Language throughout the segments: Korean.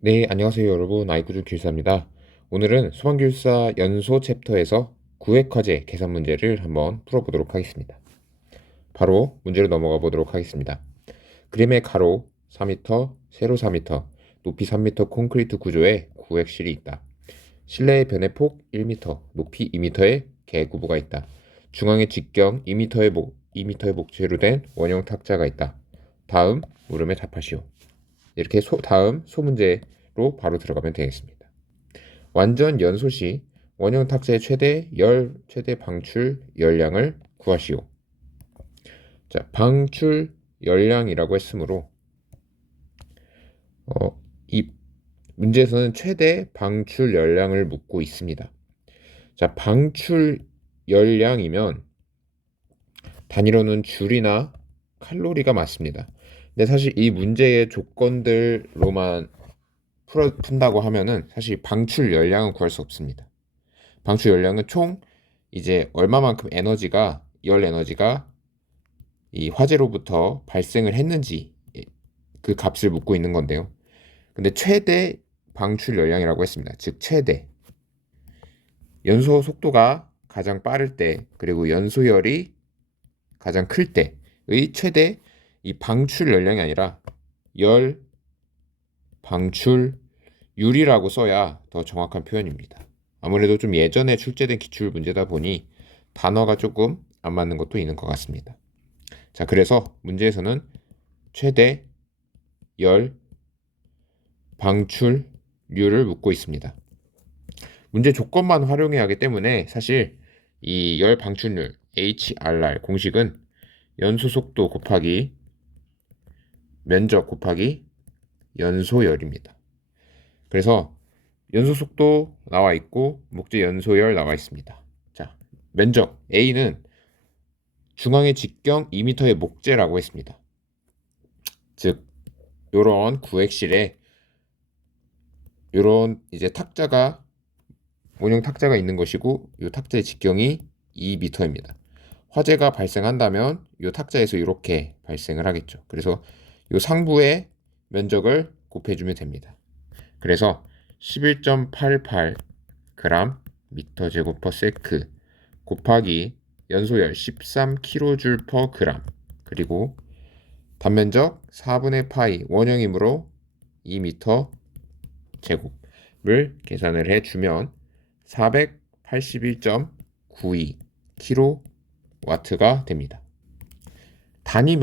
네, 안녕하세요 여러분. 아이쿠즈 길사입니다. 오늘은 수학교사 연소 챕터에서 구획화제 계산 문제를 한번 풀어보도록 하겠습니다. 바로 문제로 넘어가 보도록 하겠습니다. 그림의 가로 4m, 세로 4m, 높이 3m 콘크리트 구조에 구획실이 있다. 실내의 변의 폭 1m, 높이 2m의 개구부가 있다. 중앙에 직경 2m의 목재로 된 원형 탁자가 있다. 다음 물음에 답하시오. 이렇게 다음 소문제로 바로 들어가면 되겠습니다. 완전 연소 시 원형 탁자의 최대 방출 열량을 구하시오. 자, 방출 열량이라고 했으므로 이 문제에서는 최대 방출 열량을 묻고 있습니다. 자, 방출 열량이면 단위로는 줄이나 칼로리가 맞습니다. 근데 사실 이 문제의 조건들로만 푼다고 하면은 사실 방출 열량은 구할 수 없습니다. 방출 열량은 총 이제 얼마만큼 열 에너지가 이 화재로부터 발생을 했는지 그 값을 묻고 있는 건데요. 근데 최대 방출 열량이라고 했습니다. 즉 최대 연소 속도가 가장 빠를 때 그리고 연소열이 가장 클 때의 최대 이 방출 열량이 아니라 열 방출율이라고 써야 더 정확한 표현입니다. 아무래도 좀 예전에 출제된 기출 문제다 보니 단어가 조금 안 맞는 것도 있는 것 같습니다. 자, 그래서 문제에서는 최대 열 방출률을 묻고 있습니다. 문제 조건만 활용해야 하기 때문에 사실 이 열 방출률 HRR 공식은 연소 속도 곱하기 면적 곱하기 연소열입니다. 그래서 연소 속도 나와 있고 목재 연소열 나와 있습니다. 자, 면적 A는 중앙의 직경 2m의 목재라고 했습니다. 즉 요런 구획실에 요런 이제 원형 탁자가 있는 것이고 요 탁자의 직경이 2m입니다. 화재가 발생한다면 요 탁자에서 이렇게 발생을 하겠죠. 그래서 요 상부의 면적을 곱해주면 됩니다. 그래서 11.88g 미터 제곱 퍼 세크 곱하기 연소열 13kJ/g 그리고 단면적 4분의 파이 원형이므로 2m 제곱을 계산을 해주면 481.92kW가 됩니다. 단위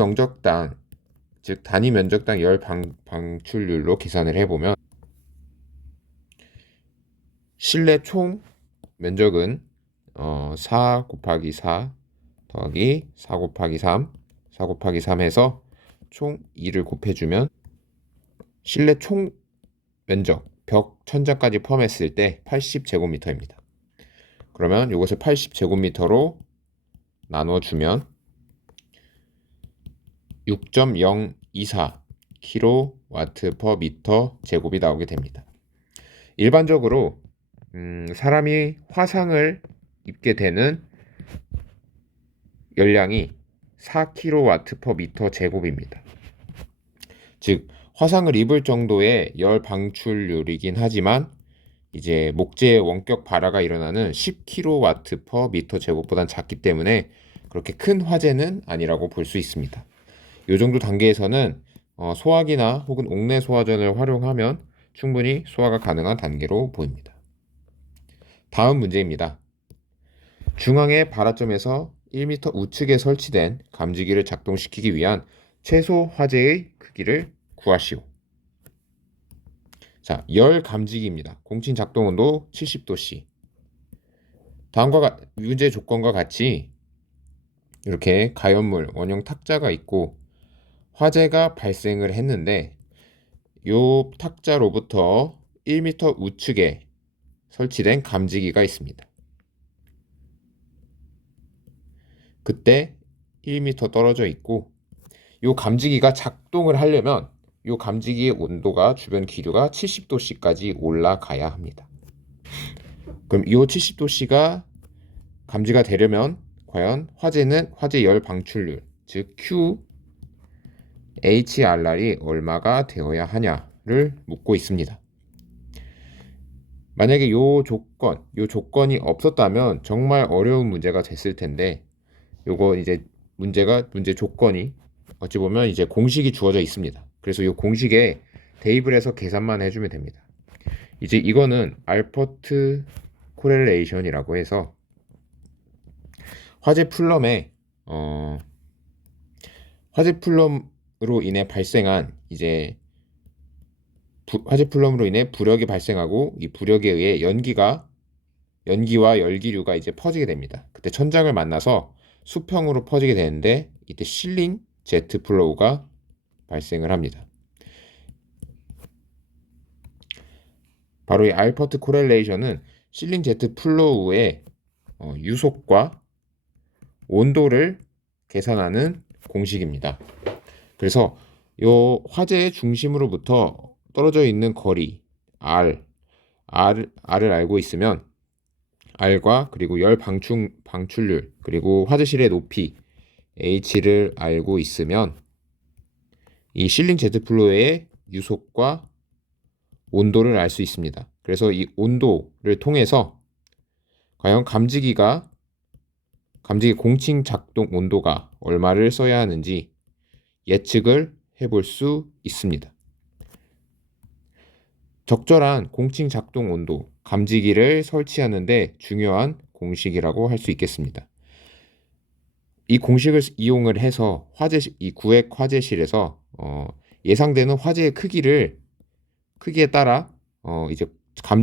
면적당 열 방출률로 계산을 해보면 실내 총 면적은 4 곱하기 4 더하기 4 곱하기 3 해서 총 2를 곱해주면 실내 총 면적 벽 천장까지 포함했을 때 80제곱미터입니다. 그러면 이것을 80제곱미터로 나눠주면 6.024kW/m 제곱이 나오게 됩니다. 일반적으로 사람이 화상을 입게 되는 열량이 4kW/m 제곱입니다. 즉 화상을 입을 정도의 열 방출률이긴 하지만 이제 목재의 원격 발화가 일어나는 10kW/m 제곱보단 작기 때문에 그렇게 큰 화재는 아니라고 볼 수 있습니다. 이 정도 단계에서는 소화기나 혹은 옥내 소화전을 활용하면 충분히 소화가 가능한 단계로 보입니다. 다음 문제입니다. 중앙의 발화점에서 1m 우측에 설치된 감지기를 작동시키기 위한 최소 화재의 크기를 구하시오. 자, 열 감지기입니다. 공침 작동 온도 70도씨. 다음과 문제 조건과 같이 이렇게 가연물 원형 탁자가 있고 화재가 발생을 했는데 요 탁자로부터 1m 우측에 설치된 감지기가 있습니다. 그때 1m 떨어져 있고 요 감지기가 작동을 하려면 요 감지기의 온도가 주변 기류가 70도씨까지 올라가야 합니다. 그럼 요 70도씨가 감지가 되려면 과연 화재 열 방출률 즉 QHRR이 얼마가 되어야 하냐를 묻고 있습니다. 만약에 요 조건이 없었다면 정말 어려운 문제가 됐을 텐데, 요거 이제 문제 조건이 어찌 보면 이제 공식이 주어져 있습니다. 그래서 요 공식에 대입을 해서 계산만 해주면 됩니다. 이제 이거는 알퍼트 코렐레이션이라고 해서 화재 플럼에 화재 플럼으로 인해 발생한 이제 화재 플럼으로 인해 부력이 발생하고 이 부력에 의해 연기와 열기류가 이제 퍼지게 됩니다. 그때 천장을 만나서 수평으로 퍼지게 되는데 이때 실링 제트 플로우가 발생을 합니다. 바로 이 알퍼트 코렐레이션은 실링 제트 플로우의 유속과 온도를 계산하는 공식입니다. 그래서 요 화재의 중심으로부터 떨어져 있는 거리 R을 알고 있으면 R과 그리고 열 방출률 그리고 화재실의 높이 H를 알고 있으면 이 실링 제트 플로우의 유속과 온도를 알 수 있습니다. 그래서 이 온도를 통해서 과연 감지기 공칭 작동 온도가 얼마를 써야 하는지 예측을 해볼 수 있습니다. 적절한 공칭 작동 온도, 감지기를 설치하는데 중요한 공식이라고 할 수 있겠습니다. 이 공식을 이용을 해서 이 구획 화재실에서 예상되는 화재의 크기에 따라 이제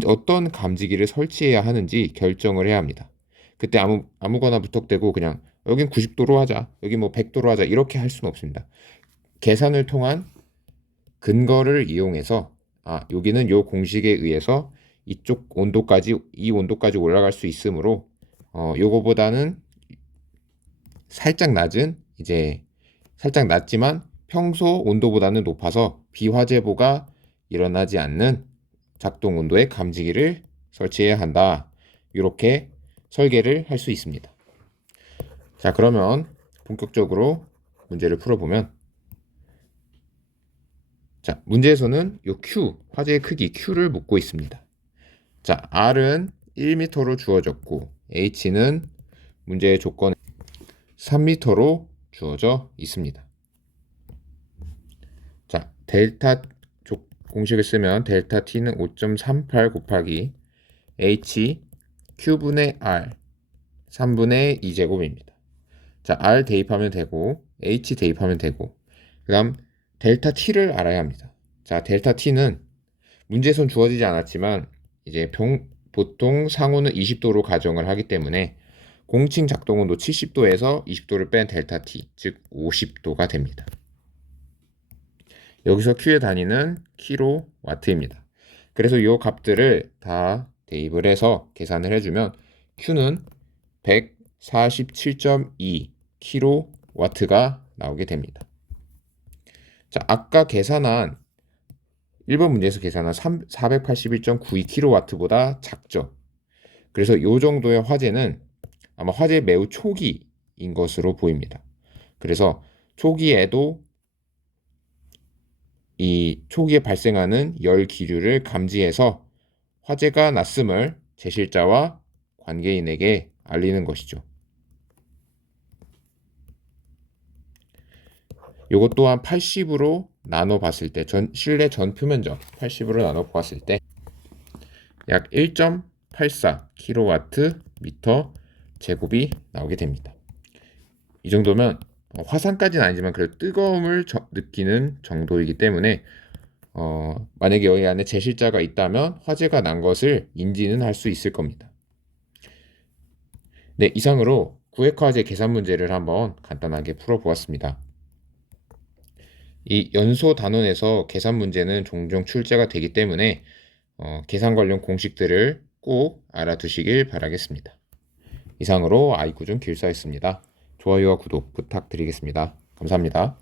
어떤 감지기를 설치해야 하는지 결정을 해야 합니다. 그때 아무거나 무턱대고 그냥 여긴 90도로 하자, 여기 뭐 100도로 하자 이렇게 할 수는 없습니다. 계산을 통한 근거를 이용해서 여기는 요 공식에 의해서 이 온도까지 올라갈 수 있으므로 요거보다는 살짝 낮지만 평소 온도보다는 높아서 비화재보가 일어나지 않는 작동 온도의 감지기를 설치해야 한다. 이렇게 설계를 할 수 있습니다. 자, 그러면 본격적으로 문제를 풀어보면, 자, 문제에서는 요 화재의 크기 Q를 묻고 있습니다. 자, R은 1m로 주어졌고 H는 문제의 조건 3m로 주어져 있습니다. 자, 공식을 쓰면 델타 T는 5.38 곱하기 H Q분의 R 3분의 2제곱입니다. 자, R 대입하면 되고 H 대입하면 되고 그 다음 델타 T를 알아야 합니다. 자, 델타 T는 문제에선 주어지지 않았지만 이제 보통 상호는 20도로 가정을 하기 때문에 공칭 작동 온도 70도에서 20도를 뺀 델타 T, 즉 50도가 됩니다. 여기서 Q의 단위는 킬로와트입니다. 그래서 이 값들을 다 대입을 해서 계산을 해주면 Q는 147.2 킬로와트가 나오게 됩니다. 자, 아까 1번 문제에서 계산한 481.92 킬로와트보다 작죠. 그래서 이 정도의 화재는 아마 화재 매우 초기인 것으로 보입니다. 그래서 초기에 발생하는 열 기류를 감지해서 화재가 났음을 제실자와 관계인에게 알리는 것이죠. 이것 또한 80으로 나눠 봤을 때 실내 전표 면적 80으로 나눠 봤을 때 약 1.84 킬로와트 미터 제곱이 나오게 됩니다. 이 정도면 화산까지는 아니지만 그래도 뜨거움을 느끼는 정도이기 때문에 만약에 여기 안에 제실자가 있다면 화재가 난 것을 인지는 할 수 있을 겁니다. 네, 이상으로 구획화재 계산 문제를 한번 간단하게 풀어보았습니다. 이 연소 단원에서 계산 문제는 종종 출제가 되기 때문에 계산 관련 공식들을 꼭 알아두시길 바라겠습니다. 이상으로 아이쿠 좀 길사였습니다. 좋아요와 구독 부탁드리겠습니다. 감사합니다.